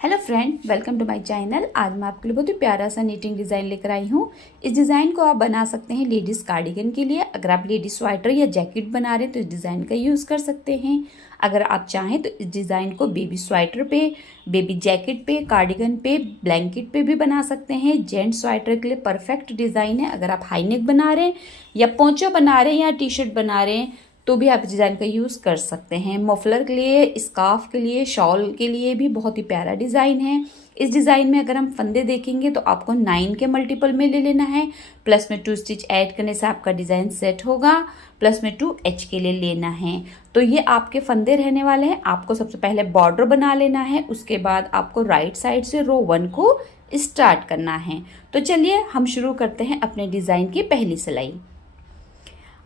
Hello friend, welcome to my channel. आज मैं आपके लिए बहुत ही प्यारा सा नीटिंग डिज़ाइन लेकर आई हूँ। इस डिज़ाइन को आप बना सकते हैं लेडीज़ कार्डिगन के लिए। अगर आप लेडीज स्वेटर या जैकेट बना रहे हैं तो इस डिज़ाइन का यूज़ कर सकते हैं। अगर आप चाहें तो इस डिज़ाइन को बेबी स्वेटर पे, बेबी जैकेट पे, कार्डिगन पे, ब्लैंकेट पे भी बना सकते हैं। जेंट्स स्वेटर के लिए परफेक्ट डिज़ाइन है। अगर आप हाई नेक बना रहे हैं या पोंचो बना रहे हैं या टी शर्ट बना रहे हैं तो भी आप इस डिज़ाइन का यूज़ कर सकते हैं। मफलर के लिए, स्कार्फ के लिए, शॉल के लिए भी बहुत ही प्यारा डिज़ाइन है। इस डिज़ाइन में अगर हम फंदे देखेंगे तो आपको 9 के मल्टीपल में ले लेना है। प्लस में 2 स्टिच ऐड करने से आपका डिज़ाइन सेट होगा। प्लस में 2 एच के लिए लेना है। तो ये आपके फंदे रहने वाले हैं। आपको सबसे पहले बॉर्डर बना लेना है, उसके बाद आपको राइट साइड से रो 1 को स्टार्ट करना है। तो चलिए हम शुरू करते हैं अपने डिज़ाइन की पहली सिलाई।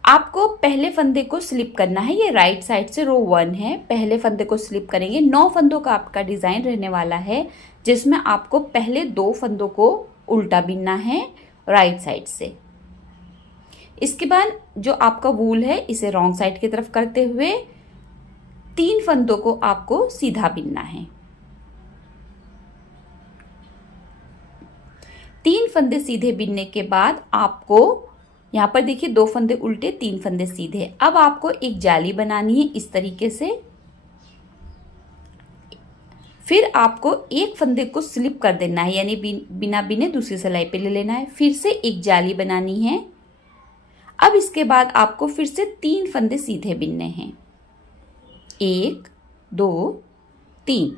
आपको पहले फंदे को स्लिप करना है। ये राइट साइड से रो 1 है। पहले फंदे को स्लिप करेंगे। 9 फंदों का आपका डिज़ाइन रहने वाला है, जिसमें आपको पहले 2 फंदों को उल्टा बिनना है राइट साइड से। इसके बाद जो आपका वूल है इसे रॉन्ग साइड की तरफ करते हुए 3 फंदों को आपको सीधा बिनना है। 3 फंदे सीधे बिनने के बाद आपको यहाँ पर देखिए 2 फंदे उल्टे, 3 फंदे सीधे। अब आपको एक जाली बनानी है इस तरीके से। फिर आपको एक फंदे को स्लिप कर देना है, यानी बिना बिने दूसरी सिलाई पे ले लेना है। फिर से एक जाली बनानी है। अब इसके बाद आपको फिर से 3 फंदे सीधे बिनने हैं। 1 2 3।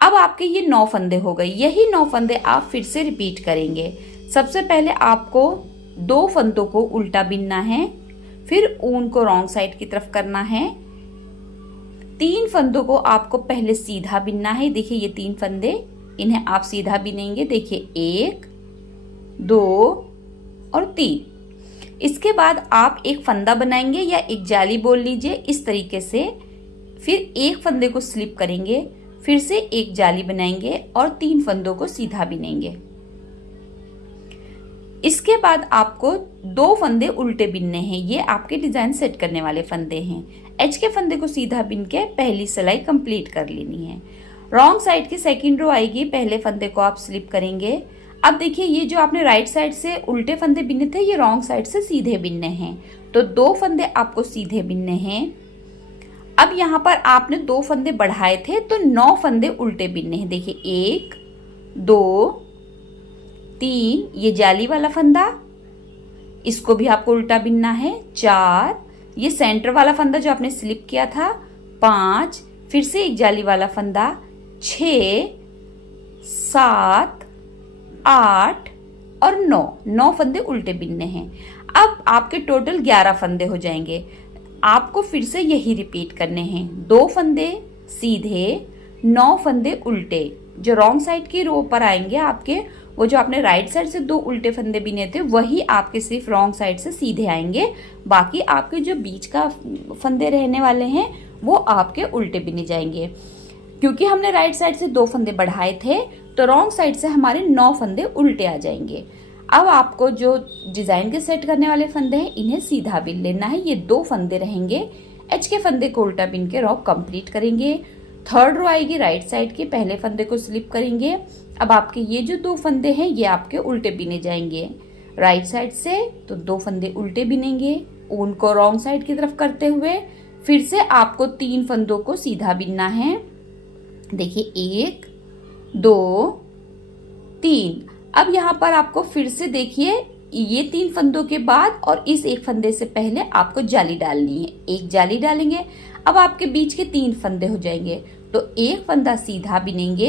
अब आपके ये 9 फंदे हो गए। यही 9 फंदे आप फिर से रिपीट करेंगे। सबसे पहले आपको 2 फंदों को उल्टा बिनना है, फिर ऊन को रॉन्ग साइड की तरफ करना है। 3 फंदों को आपको पहले सीधा बिनना है। देखिए ये 3 फंदे, इन्हें आप सीधा बिनेंगे। देखिए 1 2 और 3। इसके बाद आप एक फंदा बनाएंगे या एक जाली बोल लीजिए इस तरीके से। फिर एक फंदे को स्लिप करेंगे, फिर से एक जाली बनाएंगे और 3 फंदों को सीधा बिनेंगे। इसके बाद आपको 2 फंदे उल्टे बिनने हैं। ये आपके डिजाइन सेट करने वाले फंदे हैं। एच के फंदे को सीधा बिन के पहली सिलाई कंप्लीट कर लेनी है। रॉन्ग साइड की सेकंड रो आएगी, पहले फंदे को आप स्लिप करेंगे। अब देखिए ये जो आपने राइट साइड से उल्टे फंदे बिने थे ये रॉन्ग साइड से सीधे बिनने हैं। तो 2 फंदे आपको सीधे बिनने हैं। अब यहाँ पर आपने 2 फंदे बढ़ाए थे तो 9 फंदे उल्टे बिनने हैं। देखिए 1 2 3, ये जाली वाला फंदा, इसको भी आपको उल्टा बिनना है। 4, ये सेंटर वाला फंदा जो आपने स्लिप किया था। 5, फिर से एक जाली वाला फंदा। 6 7 8 और 9 फंदे उल्टे बिनने हैं। अब आपके टोटल 11 फंदे हो जाएंगे। आपको फिर से यही रिपीट करने हैं। 2 फंदे सीधे, 9 फंदे उल्टे। जो रॉन्ग साइड की रो पर आएंगे आपके, वो जो आपने राइट साइड से 2 उल्टे फंदे बिने थे वही आपके सिर्फ रॉन्ग साइड से सीधे आएंगे। बाकी आपके जो बीच का फंदे रहने वाले हैं वो आपके उल्टे बिने जाएंगे। क्योंकि हमने राइट साइड से 2 फंदे बढ़ाए थे तो रॉन्ग साइड से हमारे 9 फंदे उल्टे आ जाएंगे। अब आपको जो डिजाइन के सेट करने वाले फंदे हैं इन्हें सीधा बिन लेना है। ये 2 फंदे रहेंगे। एच के फंदे को उल्टा बिन के रो कंप्लीट करेंगे। थर्ड रो आएगी राइट साइड की, पहले फंदे को स्लिप करेंगे। अब आपके ये जो 2 फंदे हैं ये आपके उल्टे बिने जाएंगे राइट साइड से, तो 2 फंदे उल्टे बिनेंगे ऊन को रॉन्ग साइड की तरफ करते हुए। फिर से आपको 3 फंदों को सीधा बिनना है। देखिए 1 2 3। अब यहाँ पर आपको फिर से देखिए ये 3 फंदों के बाद और इस एक फंदे से पहले आपको जाली डालनी है। एक जाली डालेंगे। अब आपके बीच के 3 फंदे हो जाएंगे। तो एक फंदा सीधा बिनेंगे,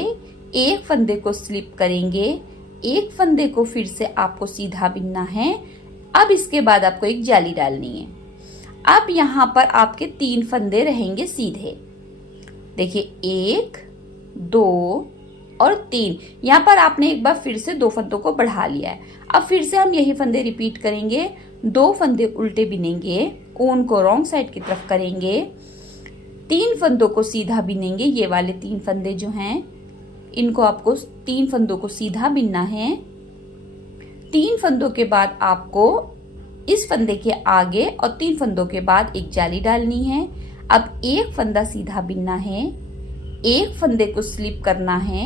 एक फंदे को स्लिप करेंगे, एक फंदे को फिर से आपको सीधा बिनना है। अब इसके बाद आपको एक जाली डालनी है। अब यहाँ पर आपके 3 फंदे रहेंगे सीधे। देखिए 1 2 और 3। यहाँ पर आपने एक बार फिर से 2 फंदों को बढ़ा लिया है। अब फिर से हम यही फंदे रिपीट करेंगे। 2 फंदे उल्टे बिनेंगे, ऊन को रॉन्ग साइड की तरफ करेंगे, 3 फंदों को सीधा बिनेंगे। ये वाले 3 फंदे जो हैं इनको आपको 3 फंदों को सीधा बिनना है। 3 फंदों के बाद आपको इस फंदे के आगे और 3 फंदों के बाद एक जाली डालनी है। अब एक फंदा सीधा बिनना है, एक फंदे को स्लिप करना है,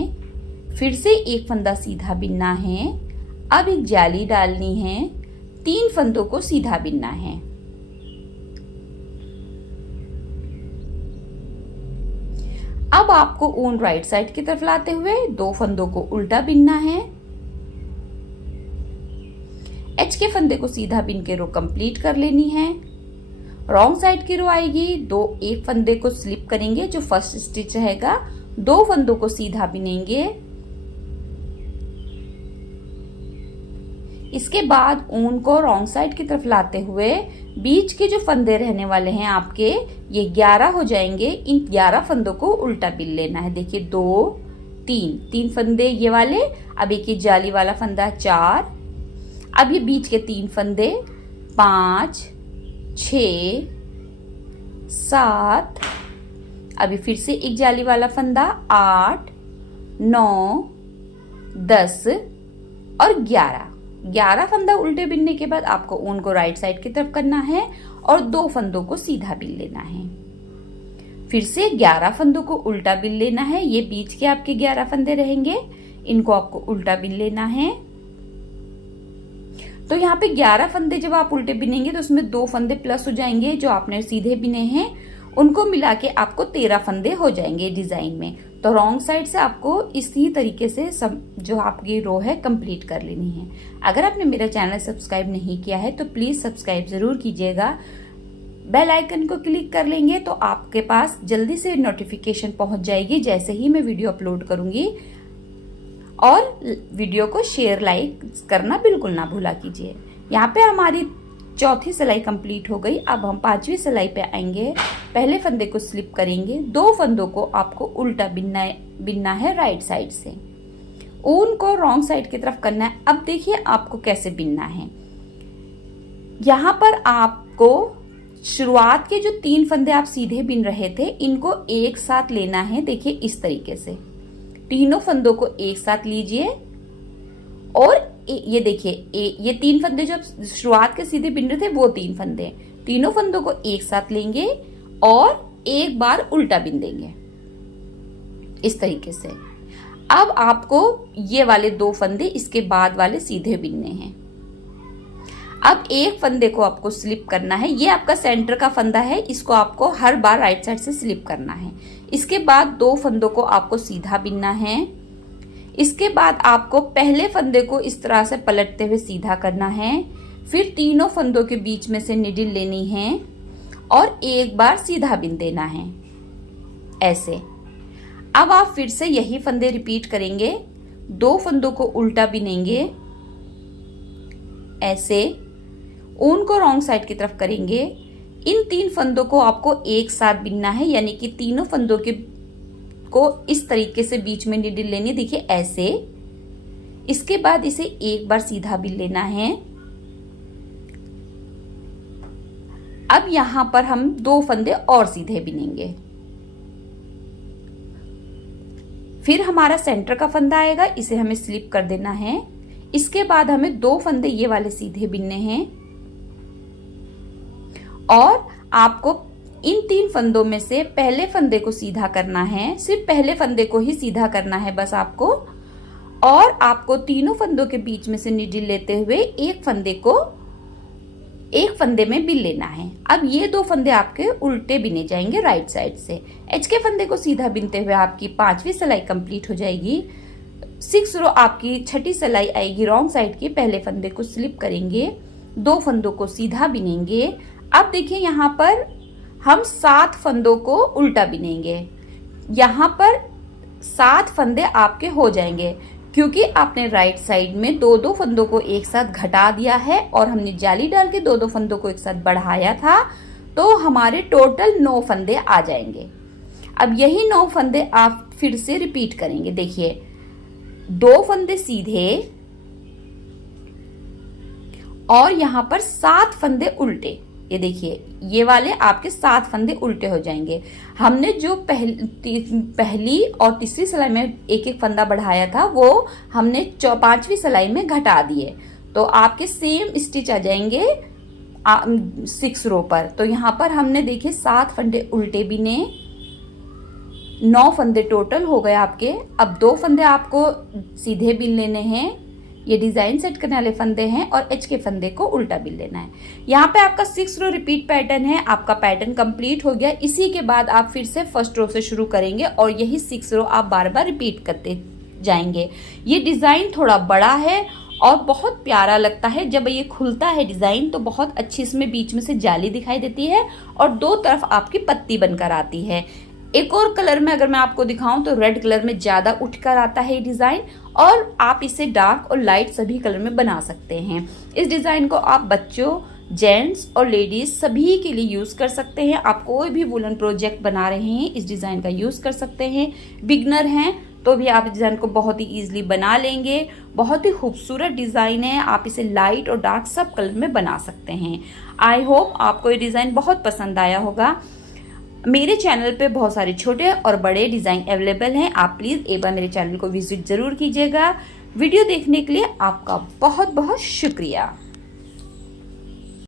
फिर से एक फंदा सीधा बिनना है। अब एक जाली डालनी है, 3 फंदों को सीधा बिनना है। अब आपको ऊन राइट साइड की तरफ लाते हुए 2 फंदों को उल्टा बिनना है। एच के फंदे को सीधा बिन के रो कंप्लीट कर लेनी है। रॉन्ग साइड की रो आएगी, एक फंदे को स्लिप करेंगे जो फर्स्ट स्टिच रहेगा, 2 फंदों को सीधा बिनेंगे। इसके बाद ऊन को रॉन्ग साइड की तरफ लाते हुए बीच के जो फंदे रहने वाले हैं आपके, ये 11 हो जाएंगे। इन 11 फंदों को उल्टा बिन लेना है। देखिए 2 3 फंदे ये वाले, अब एक ये जाली वाला फंदा 4, अब ये बीच के 3 फंदे 5 6 7, अभी फिर से एक जाली वाला फंदा 8 9 10 और 11 फंदा उल्टे बिनने के बाद आपको ऊन को राइट साइड की तरफ करना है और 2 फंदों को सीधा बिन लेना है। फिर से 11 फंदों को उल्टा बिन लेना है। ये बीच के आपके 11 फंदे रहेंगे, इनको आपको उल्टा बिन लेना है। तो यहाँ पे 11 फंदे जब आप उल्टे बिनेंगे तो उसमें 2 फंदे प्लस हो जाएंगे जो आपने सीधे बिने हैं, उनको मिला के आपको 13 फंदे हो जाएंगे डिजाइन में। तो रॉन्ग साइड से आपको इसी तरीके से सब जो आपकी रो है कंप्लीट कर लेनी है। अगर आपने मेरा चैनल सब्सक्राइब नहीं किया है तो प्लीज सब्सक्राइब जरूर कीजिएगा। बेल आइकन को क्लिक कर लेंगे तो आपके पास जल्दी से नोटिफिकेशन पहुंच जाएगी जैसे ही मैं वीडियो अपलोड करूंगी। और वीडियो को शेयर लाइक करना बिल्कुल ना भूला कीजिए। यहाँ पे हमारी चौथी सिलाई कंप्लीट हो गई। अब हम 5वीं सिलाई पे आएंगे। पहले फंदे को स्लिप करेंगे, 2 फंदों को आपको उल्टा बिनना है राइट साइड से। ऊन को रॉन्ग साइड की तरफ करना है। अब देखिए आपको कैसे बिनना है। यहाँ पर आपको शुरुआत के जो 3 फंदे आप सीधे बिन रहे थे, इनको एक साथ लेना है। देखिए इस तरीके से तीनों फंदों को एक साथ लीजिए और ये देखिए ये 3 फंदे जो शुरुआत के सीधे बिन रहे थे वो 3 फंदे, तीनों फंदों को एक साथ लेंगे और एक बार उल्टा बिन देंगे इस तरीके से। अब आपको ये वाले 2 फंदे इसके बाद वाले सीधे बिनने हैं। अब एक फंदे को आपको स्लिप करना है। ये आपका सेंटर का फंदा है, इसको आपको हर बार राइट साइड से स्लिप करना है। इसके बाद 2 फंदों को आपको सीधा बिनना है। इसके बाद आपको पहले फंदे को इस तरह से पलटते हुए सीधा करना है। फिर तीनों फंदों के बीच में से निडिल लेनी है और एक बार सीधा बिन देना है ऐसे। अब आप फिर से यही फंदे रिपीट करेंगे। 2 फंदों को उल्टा बिनेंगे ऐसे, ऊन को रॉन्ग साइड की तरफ करेंगे। इन 3 फंदों को आपको एक साथ बिनना है, यानी कि तीनों फंदों को इस तरीके से बीच में निडिल लेनी, देखिए ऐसे। इसके बाद इसे एक बार सीधा बिन लेना है। अब यहां पर हम 2 फंदे और सीधे बिनेंगे। फिर हमारा सेंटर का फंदा आएगा, इसे हमें स्लिप कर देना है। इसके बाद हमें 2 फंदे ये वाले सीधे बिनने हैं और आपको इन 3 फंदों में से पहले फंदे को सीधा करना है। सिर्फ पहले फंदे को ही सीधा करना है बस आपको। और आपको तीनों फंदों के बीच में से निडिल लेते हुए एक फंदे में बिन लेना है। अब ये 2 फंदे आपके उल्टे बिने जाएंगे राइट साइड से। एच के फंदे को सीधा बिनते हुए आपकी 5वीं सिलाई कंप्लीट हो जाएगी। 6 रो आपकी छठी सिलाई आएगी रॉन्ग साइड की। पहले फंदे को स्लिप करेंगे, 2 फंदों को सीधा बिनेंगे। अब देखिए यहाँ पर हम 7 फंदों को उल्टा बिनेंगे। यहाँ पर 7 फंदे आपके हो जाएंगे क्योंकि आपने राइट साइड में 2-2 फंदों को एक साथ घटा दिया है और हमने जाली डाल के 2-2 फंदों को एक साथ बढ़ाया था, तो हमारे टोटल 9 फंदे आ जाएंगे। अब यही 9 फंदे आप फिर से रिपीट करेंगे। देखिए 2 फंदे सीधे और यहां पर 7 फंदे उल्टे। ये देखिए ये वाले आपके 7 फंदे उल्टे हो जाएंगे। हमने जो पहली और तीसरी सिलाई में एक एक फंदा बढ़ाया था वो हमने 5वीं सिलाई में घटा दिए, तो आपके सेम स्टिच आ जाएंगे 6 रो पर। तो यहाँ पर हमने देखिए 7 फंदे उल्टे बिने 9 फंदे टोटल हो गए आपके। अब 2 फंदे आपको सीधे बिन लेने हैं, ये डिजाइन सेट करने वाले फंदे हैं, और एच के फंदे को उल्टा बिन लेना है। यहाँ पे आपका 6 रो रिपीट पैटर्न है। आपका पैटर्न कंप्लीट हो गया। इसी के बाद आप फिर से फर्स्ट रो से शुरू करेंगे और यही 6 रो आप बार बार रिपीट करते जाएंगे। ये डिजाइन थोड़ा बड़ा है और बहुत प्यारा लगता है। जब ये खुलता है डिजाइन तो बहुत अच्छी इसमें बीच में से जाली दिखाई देती है और 2 तरफ आपकी पत्ती बनकर आती है। एक और कलर में अगर मैं आपको दिखाऊं तो रेड कलर में ज्यादा उठकर आता है ये डिजाइन, और आप इसे डार्क और लाइट सभी कलर में बना सकते हैं। इस डिजाइन को आप बच्चों, जेंट्स और लेडीज सभी के लिए यूज कर सकते हैं। आप कोई भी वुलन प्रोजेक्ट बना रहे हैं इस डिजाइन का यूज कर सकते हैं। बिगनर हैं तो भी आप इस डिजाइन को बहुत ही इजीली बना लेंगे। बहुत ही खूबसूरत डिजाइन है। आप इसे लाइट और डार्क सब कलर में बना सकते हैं। आई होप आपको ये डिजाइन बहुत पसंद आया होगा। मेरे चैनल पे बहुत सारे छोटे और बड़े डिजाइन अवेलेबल हैं। आप प्लीज एक बार मेरे चैनल को विजिट जरूर कीजिएगा। वीडियो देखने के लिए आपका बहुत बहुत शुक्रिया।